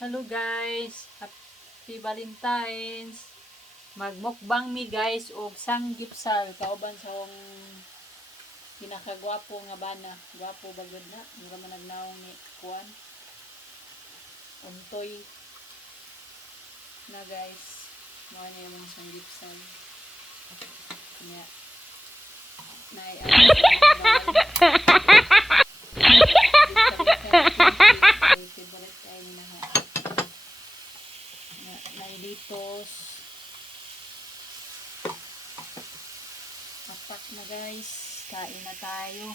Hello guys, happy Valentine's. Magmukbang mi guys og sanggipsal kauban sa akong pinakagwapo nga bana. Gwapo ba gud na? Mura man nagnaong ni kuan. Untoy na guys. Mao ni yung sanggipsal. Nya. Nay favorite kayo ni na litos. Papak na guys. Kain na tayo.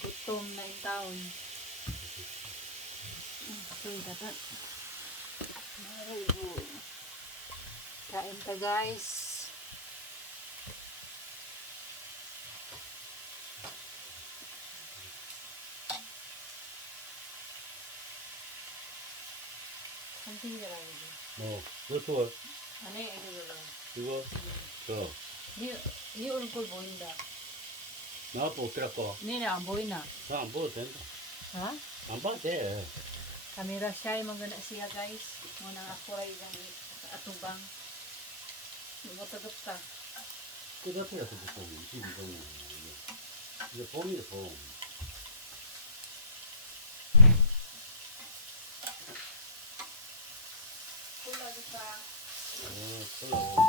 Gutom na yung taon. Uy, dapat. Kain ta guys. Something na lang. 그것도 Ano yung ito lang? 이거 Ni ulkol boinda. 나도 어떻게할까? Ni na ang boina. 나안 봐도 된다. Ha? 안 봐도 돼. Kamera siya yung magana siya guys. Muna ako rin yung atubang. Lugot-lugot ka. 그 자체가 더 보통 22종이야. 이게 봄이야 봄. Lugot ka. 콜라.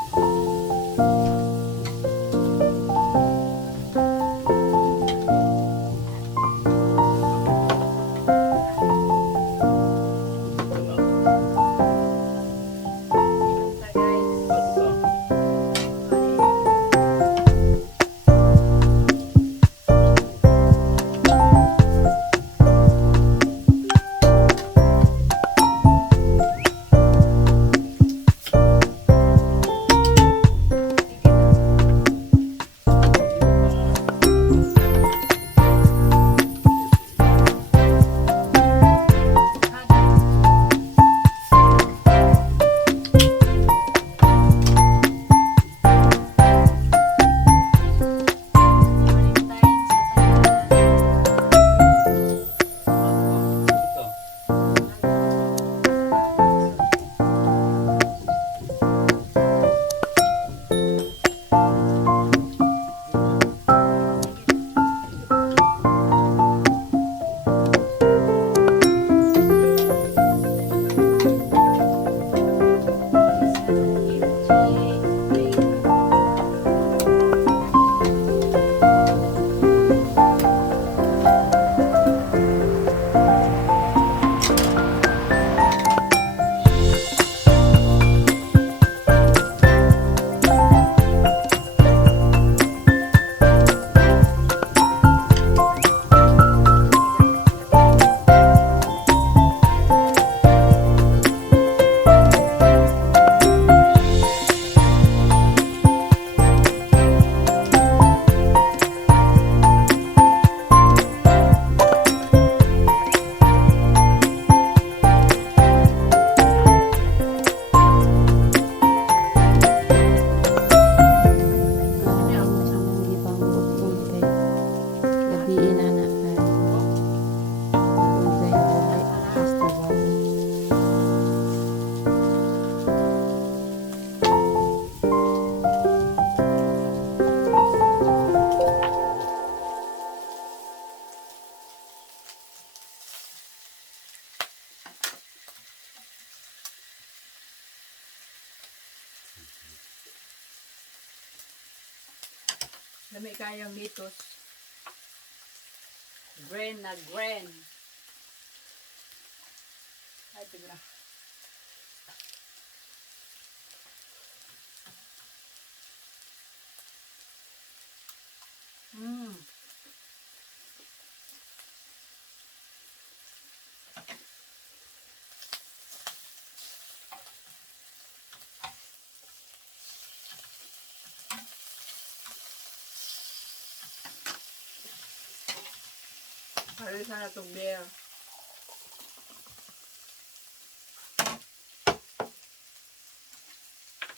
Lami kayong litos. Grain na grain. Ay, tignan. Hari sana itong beer.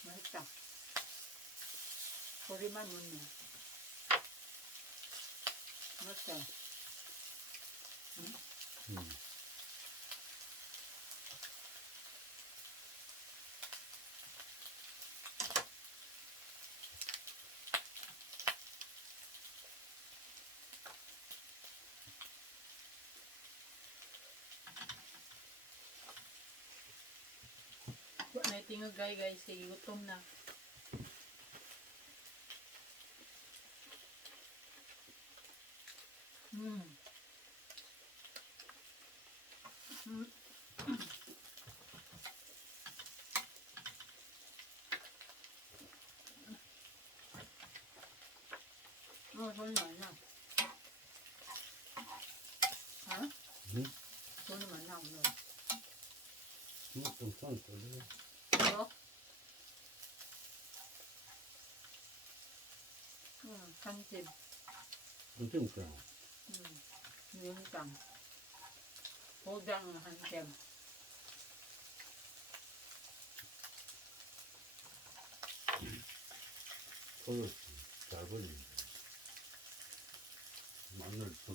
Mahit ka. Puriman mo na. Mahit ka. tingog guys, kay gutom na. Mm. Mm. Oh, sorry naman na. Ha? Hmm? Sorry naman na. No. Itong santo. Pero, kansid. Itong ka. Yung tang. Hodang na kansid. 서로 잘 벌린다. 마늘 좀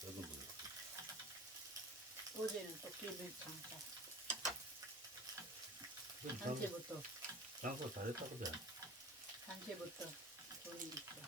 작은 거. 어제는 또 기분 장사. 장, kansid부터. 장사 잘했다 그래. kansid부터. 돈이 있어.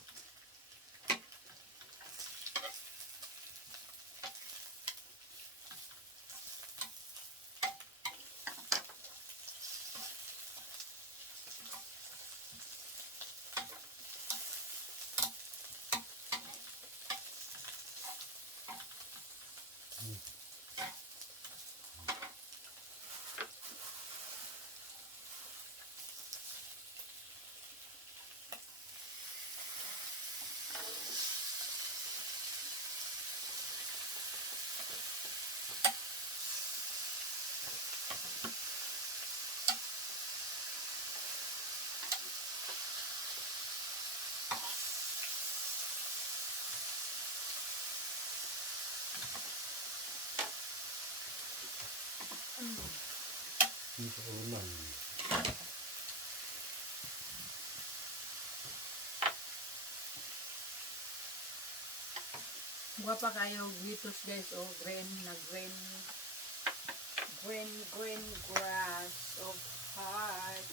진짜 오랜만에. Buka pa kayo gritos guys o green na green grass of heart.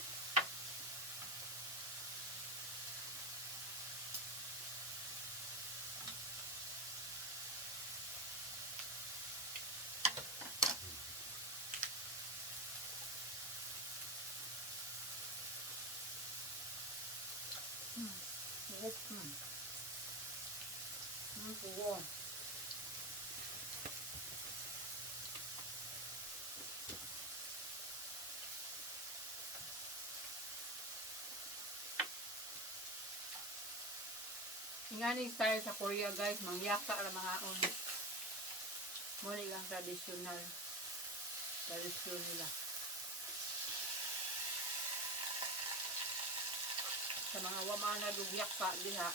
Sugo. Ingani style sa Korea guys, mangyaka ra mga on. Muna ang traditional tradisyon nila. Sa mga wamana dugyak pa diha,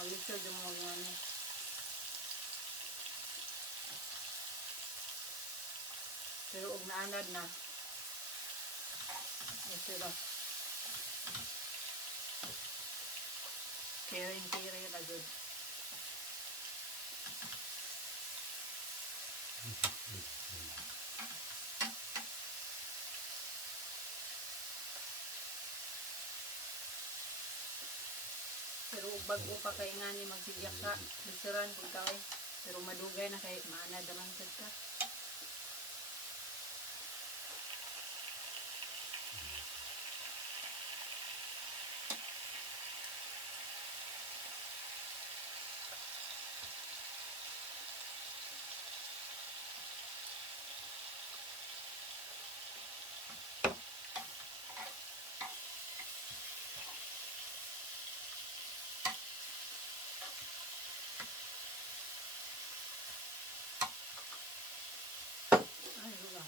maglisod yung mga ano. Pero og naanad na. Ito ba? Caring na good. Pero bago pa kay nga ni magsigyak ka, bisiran po kay. Pero madugay na kay maanad naman ka. Ay, lugar.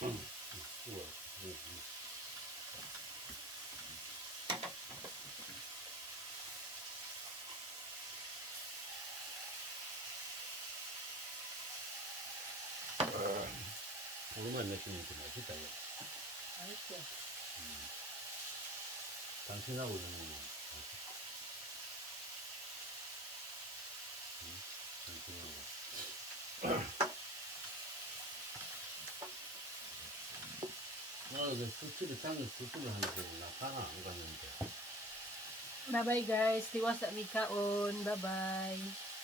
우와. 오랜만에 먹으니까 맛있다. 이거. 맛있어. 당신하고 있는 거. 당신하고. 그 수치를 땅에 수치를 하는데 나 가나 안 갔는데. Bye bye guys. Tiwas sa mikaon. Bye bye.